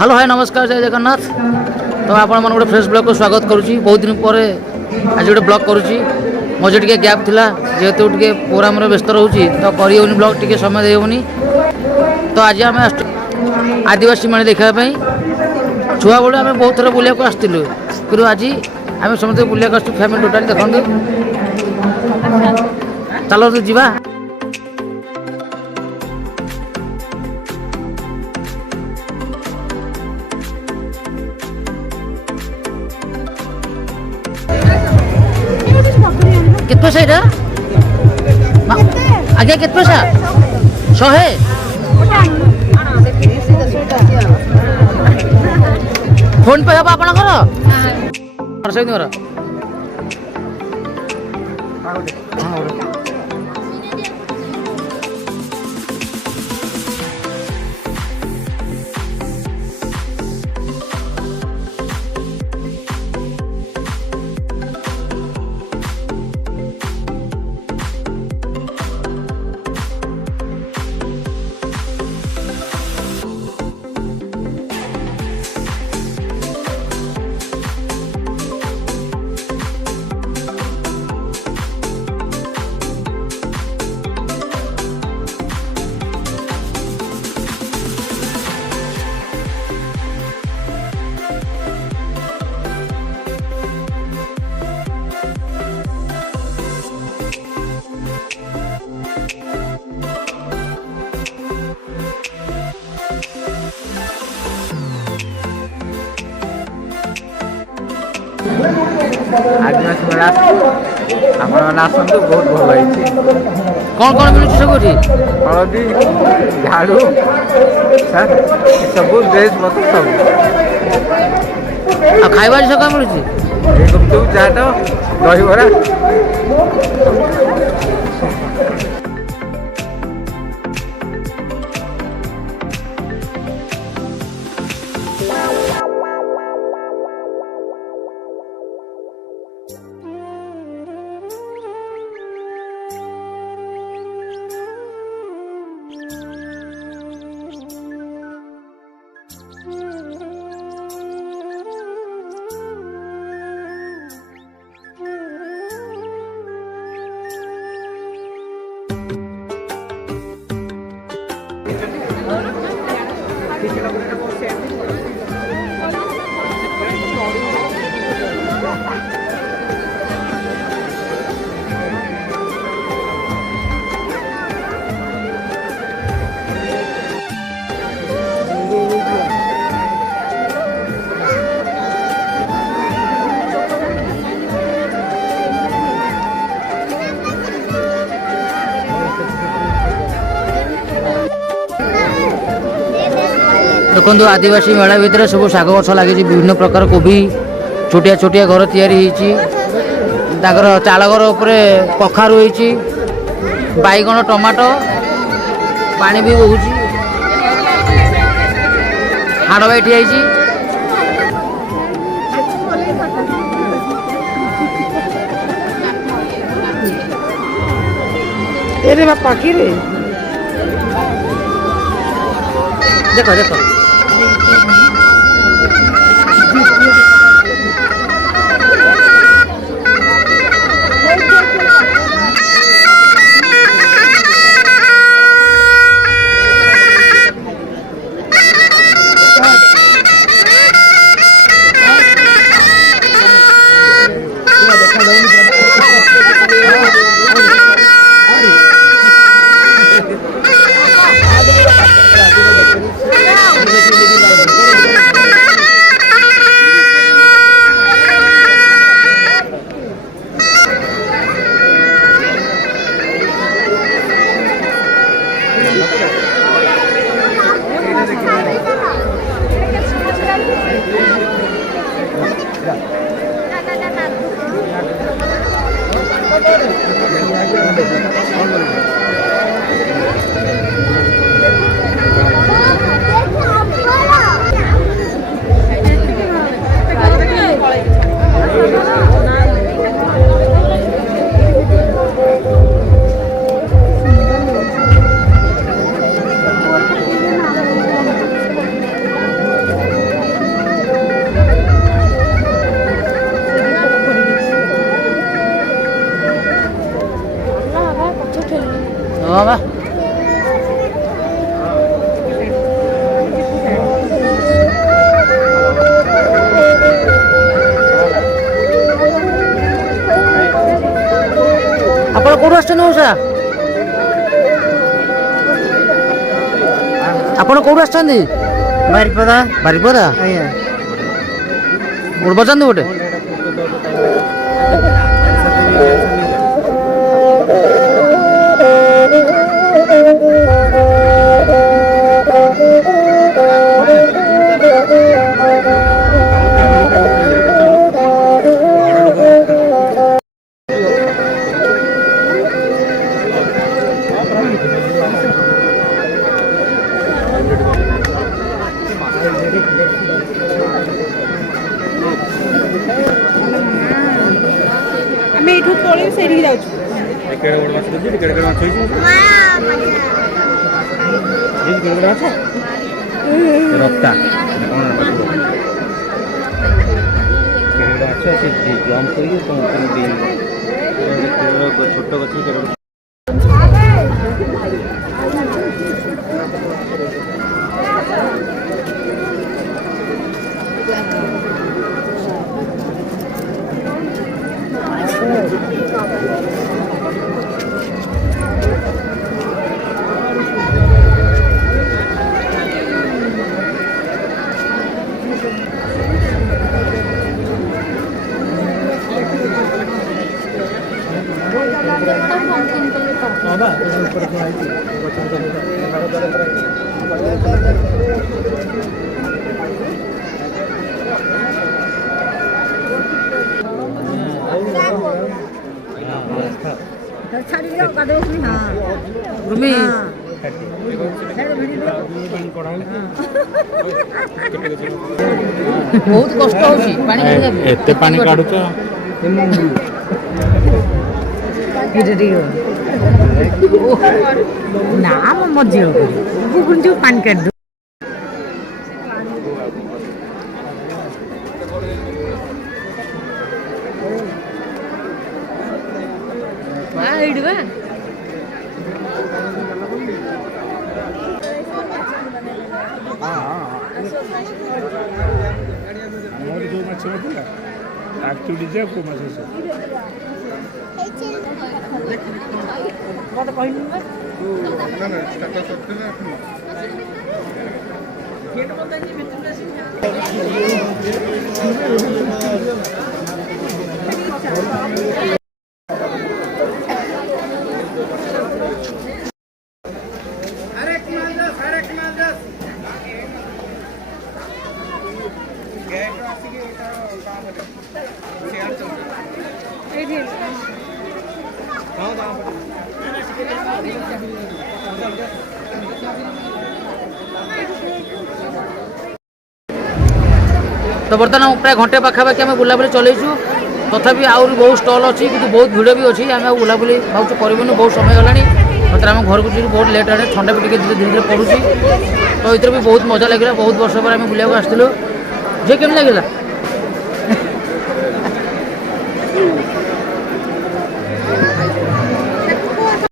Hello hi नमस्कार जय जगन्नाथ। तो आपण मन गोटे फ्रेश ब्लॉग को स्वागत करुच्ची। बहुत दिन पर आज गोटे ब्लॉग करुच्ची। मझे टे गैप थिला जेहेतु टे प्रोग्राम व्यस्त रोचे तो करी ब्लॉग टे समय देनी। तो आज आम आदिवासी मैंने देखापी छुआ बेलू आम बहुत थर बुलाक आसलु कि आज आम समस्त बुलाक आस फैमिली टोटाल देखते चलो तो जीवा। कित पैसा इटा आज्ञा कित पैसा 100 फोन पे हम आपणकर सर आदिवासी मेला आपने आसतु बहुत भल है। कौन कौन मिलूँ सब हलदी झाड़ू सब ड्रेस पत्र सब खाइबा जिन क्या मिलूँ गुपचुप चाट दहीबरा देखो आदिवासी मेला भितर सब शाग गछ लगी विभिन्न प्रकार कोबी छोटिया छोटिया घर तैयारी चाल घर उपर कखारू बैगण टमाटो पानी भी बहु हाड़ भाई ठिया पाखी देखो देखो ହଁ ବା ଆପଣ କୋଉଠୁ ଆସିଛନ୍ତି ମଉସା? ଆପଣ କୋଉଠୁ ଆସିଛନ୍ତି? ବାରିପଦା। ବାରିପଦା ଆଜ୍ଞା। ବଜାନ୍ତୁ ଗୋଟେ ଆମେ ଏଇଠୁ ପଳେଇବୁ ସେଇଠିକି ଯାଉଛୁ। କେଡ଼େ ବଡ଼ ମାଛ ଦେଖୁଛି କେଡ଼େ କେଡ଼େ ମାଛ ହେଇଛି କେଡ଼େ କେଡ଼େ ମାଛ ରକ୍ତା କେଡ଼େ କେଡ଼େ ମାଛ ସେ ଜମ୍ପ କରିକି ଛୋଟ ଗଛ କେଡ଼େ ରୁମି ବହୁତ କଷ୍ଟ ହଉଛି ପାଣି କାଢିବାକୁ। ଏତେ ପାଣି କାଢୁଛ ନା ମୋ ଝିଅ ଯୋଉ ପାଣି କାଢି ଏଇଠି ବା ଆମର ଯେଉଁ ମାଛ ନଥିଲା ଆକ୍ଚୁଆଲି ଯେ କେଉଁ ମାଛ ସବୁ ମତେ କହିଲୁ ବା तो बर्तमान प्राय घंटे पाखापाखि आम बुलाबुली चलैछु तथापि आहुरी बहुत स्टल अच्छी कि बहुत भिड़ भी अच्छी आम बुलाबुली भाव करूँ बहुत समय गलानी मतलब आम घर को जी बहुत लेट आने ठंडा भी धीरे धीरे पड़ूसी तो ये भी बहुत मजा लगे बहुत वर्ष पर आम बुलाक आसलु जे केमी लगे